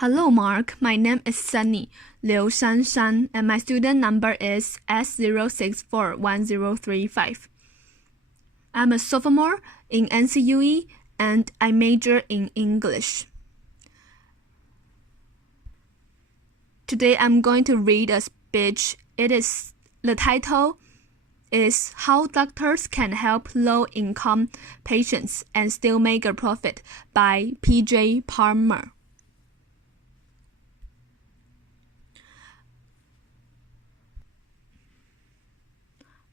Hello, Mark. My name is Sunny Liu Shanshan, and my student number is S0641035. I'm a sophomore in NCUE, and I major in English. Today, I'm going to read a speech. The title is How Doctors Can Help Low-Income Patients and Still Make a Profit by P.J. Parmar.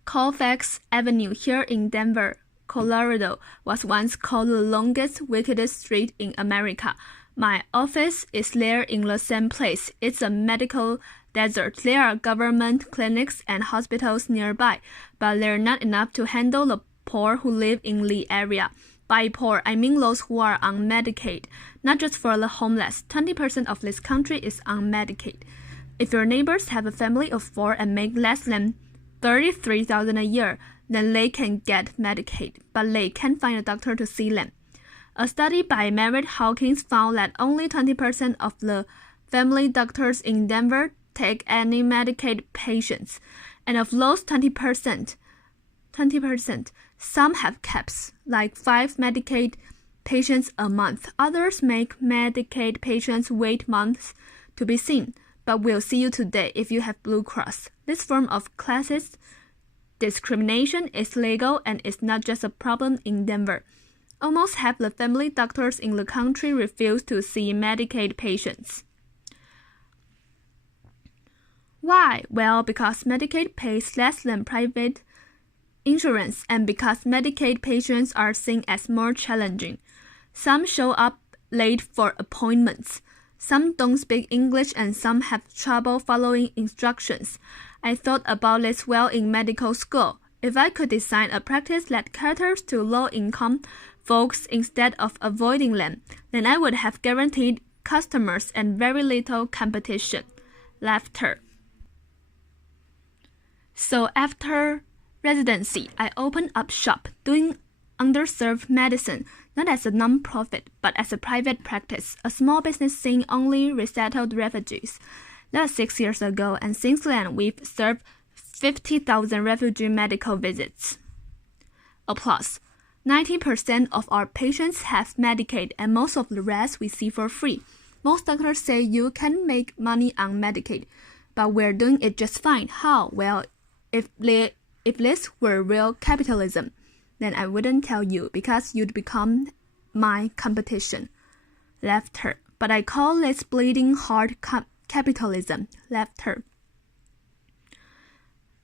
Colfax Avenue here in Denver, Colorado was once called the longest, wickedest street in America. My office is there in the same place. It's a medical desert. There are government clinics and hospitals nearby, but they're not enough to handle the poor who live in the area. By poor, I mean those who are on Medicaid, not just for the homeless. 20% of this country is on Medicaid. If your neighbors have a family of 4 and make less than $33,000 a year, then they can get Medicaid, but they can't find a doctor to see them. A study by Merritt Hawkins found that only 20% of the family doctors in Denver take any Medicaid patients, and of those 20%, some have caps, like 5 Medicaid patients a month. Others make Medicaid patients wait months to be seen, but will see you today if you have Blue Cross. This form of classist discrimination is legal and is not just a problem in Denver. Almost half the family doctors in the country refuse to see Medicaid patients. Why? Well, because Medicaid pays less than private insurance and because Medicaid patients are seen as more challenging. Some show up late for appointments. Some don't speak English and some have trouble following instructions. I thought about this while in medical school. If I could design a practice that caters to low-income folks instead of avoiding them, then I would have guaranteed customers and very little competition. Laughter. So after residency, I opened up shop, doing underserved medicine, not as a non-profit, but as a private practice, a small business seeing only resettled refugees. That was 6 years ago, and since then, we've served 50,000 refugee medical visits. Applause. 90% of our patients have Medicaid, and most of the rest we see for free. Most doctors say you can make money on Medicaid, but we're doing it just fine. How? Well, if this were real capitalism, then I wouldn't tell you because you'd become my competition. Laughter. But I call this bleeding heart capitalism. Laughter.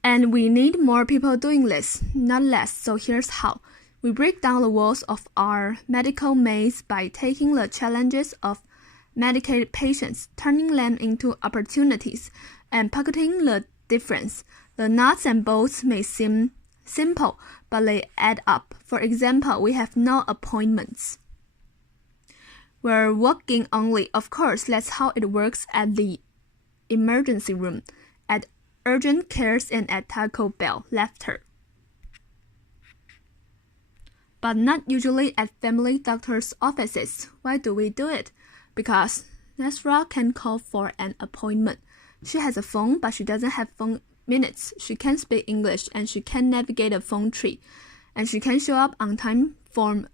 And we need more people doing this, not less. So here's how. We break down the walls of our medical maze by taking the challenges of Medicaid patients, turning them into opportunities, and pocketing the difference. The nuts and bolts may seem simple, but they add up. For example, we have no appointments. We're walk-in only. Of course, that's how it works at the emergency room, at urgent cares, and at Taco Bell. Laughter. But not usually at family doctors' offices. Why do we do it? Because Nasra can call for an appointment. She has a phone, but she doesn't have phone minutes. She can't speak English, and she can't navigate a phone tree. And she can't show up on time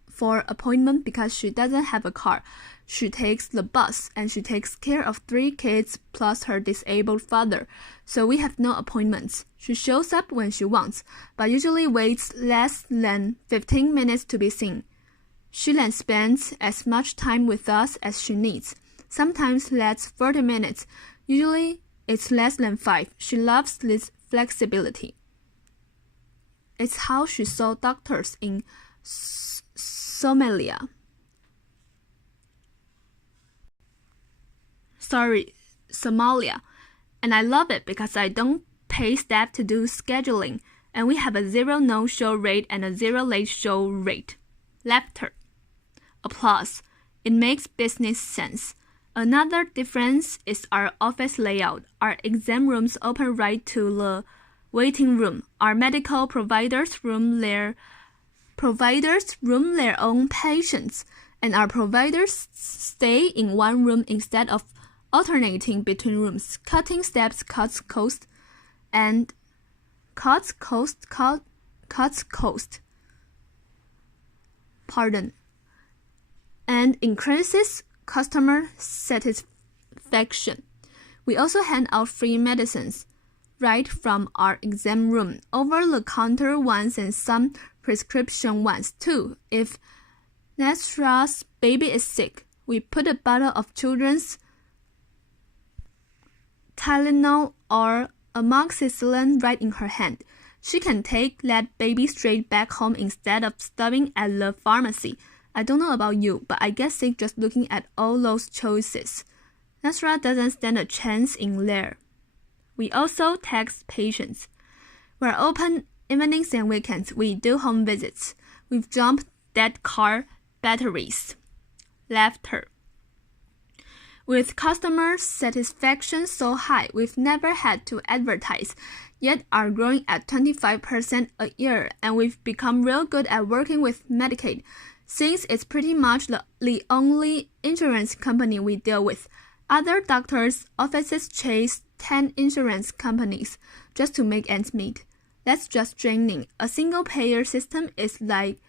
for appointment because she doesn't have a car. She takes the bus, and she takes care of 3 kids plus her disabled father. So we have no appointments. She shows up when she wants, but usually waits less than 15 minutes to be seen. She then spends as much time with us as she needs. Sometimes that's 40 minutes. Usually it's less than 5. She loves this flexibility. It's how she saw doctors in Somalia. And I love it because I don't pay staff to do scheduling, and we have a 0 no-show rate and a 0 late show rate. Laughter. Applause. It makes business sense. Another difference is our office layout. Our exam rooms open right to the waiting room. Our medical providers room their own patients, and our providers stay in one room instead of alternating between rooms, cutting steps cuts cost, and and increases customer satisfaction. We also hand out free medicines right from our exam room, over-the-counter ones and some prescription ones too. If Nasra's baby is sick, we put a bottle of children's Tylenol or amoxicillin right in her hand. She can take that baby straight back home instead of stopping at the pharmacy. I don't know about you, but I get sick just looking at all those choices. Nasra doesn't stand a chance in there. We also text patients. We're open evenings and weekends. We do home visits. We've jumped dead car batteries. Laughter. With customer satisfaction so high, we've never had to advertise, yet are growing at 25% a year, and we've become real good at working with Medicaid, since it's pretty much the only insurance company we deal with. Other doctors' offices chase 10 insurance companies just to make ends meet. That's just draining. A single-payer system is like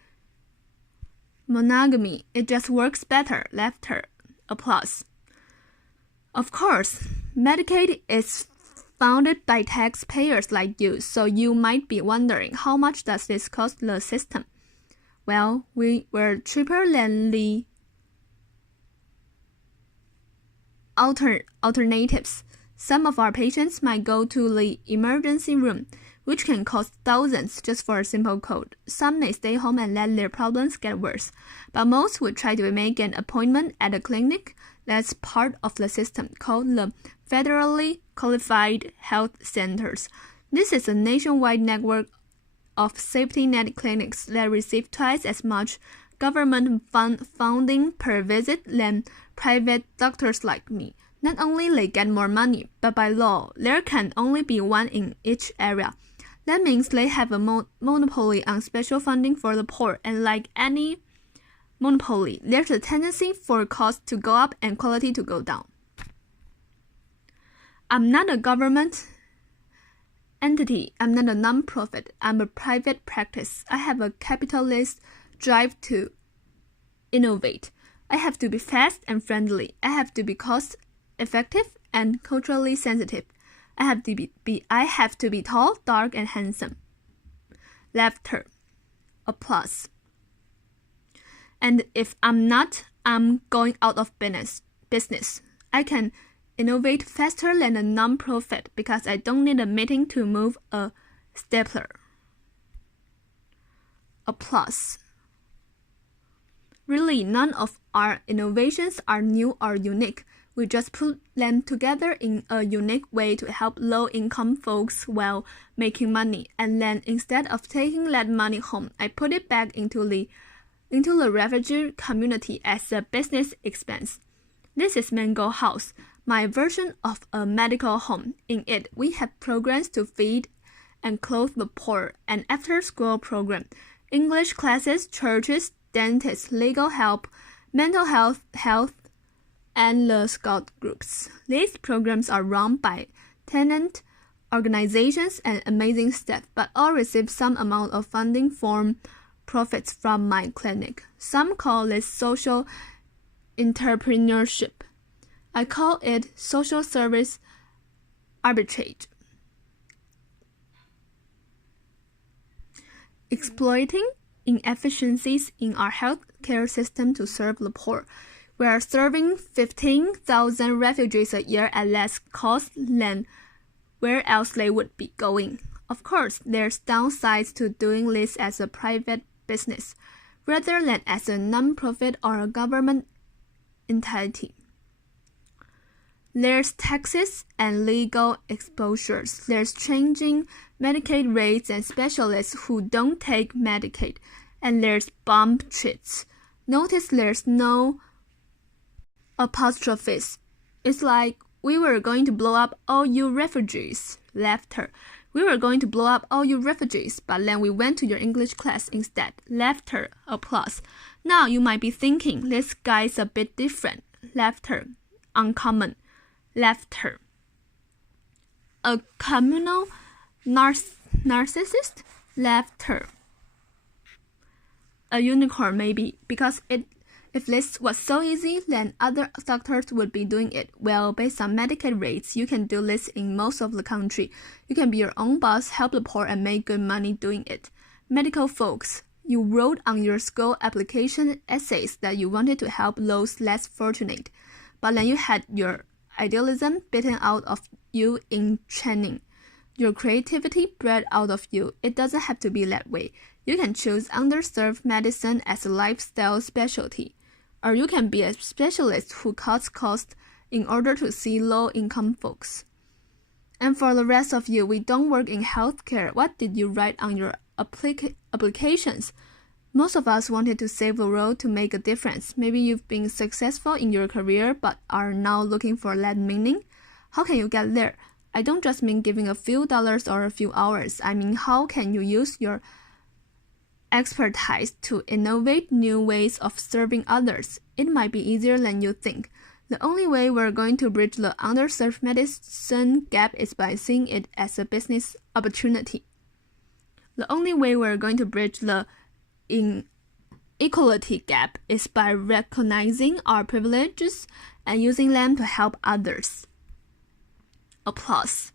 monogamy. It just works better. Laughter. Applause. Of course, Medicaid is funded by taxpayers like you, so you might be wondering, how much does this cost the system? Well, we were cheaper than the alternatives. Some of our patients might go to the emergency room, which can cost thousands just for a simple cold. Some may stay home and let their problems get worse, but most would try to make an appointment at a clinic that's part of the system called the Federally Qualified Health Centers. This is a nationwide network of safety net clinics that receive twice as much government funding per visit than private doctors like me. Not only they get more money, but by law, there can only be one in each area. That means they have a monopoly on special funding for the poor, and like any monopoly, there's a tendency for cost to go up and quality to go down. I'm not a government entity. I'm not a non-profit. I'm a private practice. I have a capitalist drive to innovate. I have to be fast and friendly. I have to be cost-effective and culturally sensitive. I have to be tall, dark, and handsome. Laughter. Applause. And if I'm not, I'm going out of business. I can innovate faster than a non-profit because I don't need a meeting to move a stapler. Applause. Really, none of our innovations are new or unique. We just put them together in a unique way to help low-income folks while making money. And then instead of taking that money home, I put it back into the refugee community as a business expense. This is Mango House, my version of a medical home. In it, we have programs to feed and clothe the poor, an after-school program, English classes, churches, dentists, legal help, mental health, and the Scout groups. These programs are run by tenant organizations and amazing staff, but all receive some amount of funding from profits from my clinic. Some call this social entrepreneurship. I call it social service arbitrage. Exploiting inefficiencies in our healthcare system to serve the poor. We are serving 15,000 refugees a year at less cost than where else they would be going. Of course, there's downsides to doing this as a private business, rather than as a non-profit or a government entity. There's taxes and legal exposures. There's changing Medicaid rates and specialists who don't take Medicaid. And there's bomb threats. Notice there's no apostrophes. It's like, we were going to blow up all you refugees. Laughter. We were going to blow up all you refugees, but then we went to your English class instead. Laughter. Applause. Now you might be thinking, this guy's a bit different. Laughter. Uncommon. laughter. A communal narcissist? Laughter. A unicorn maybe, because if this was so easy, then other doctors would be doing it. Well, based on Medicaid rates, you can do this in most of the country. You can be your own boss, help the poor, and make good money doing it. Medical folks, you wrote on your school application essays that you wanted to help those less fortunate, but then you had your idealism bitten out of you in training. Your creativity bred out of you. It doesn't have to be that way. You can choose underserved medicine as a lifestyle specialty, or you can be a specialist who cuts costs in order to see low-income folks. And for the rest of you, we don't work in healthcare. What did you write on your applications? Most of us wanted to save the world to make a difference. Maybe you've been successful in your career but are now looking for that meaning. How can you get there? I don't just mean giving a few dollars or a few hours. I mean, how can you use your expertise to innovate new ways of serving others? It might be easier than you think. The only way we're going to bridge the underserved medicine gap is by seeing it as a business opportunity. The only way we're going to bridge the inequality gap is by recognizing our privileges and using them to help others. Applause.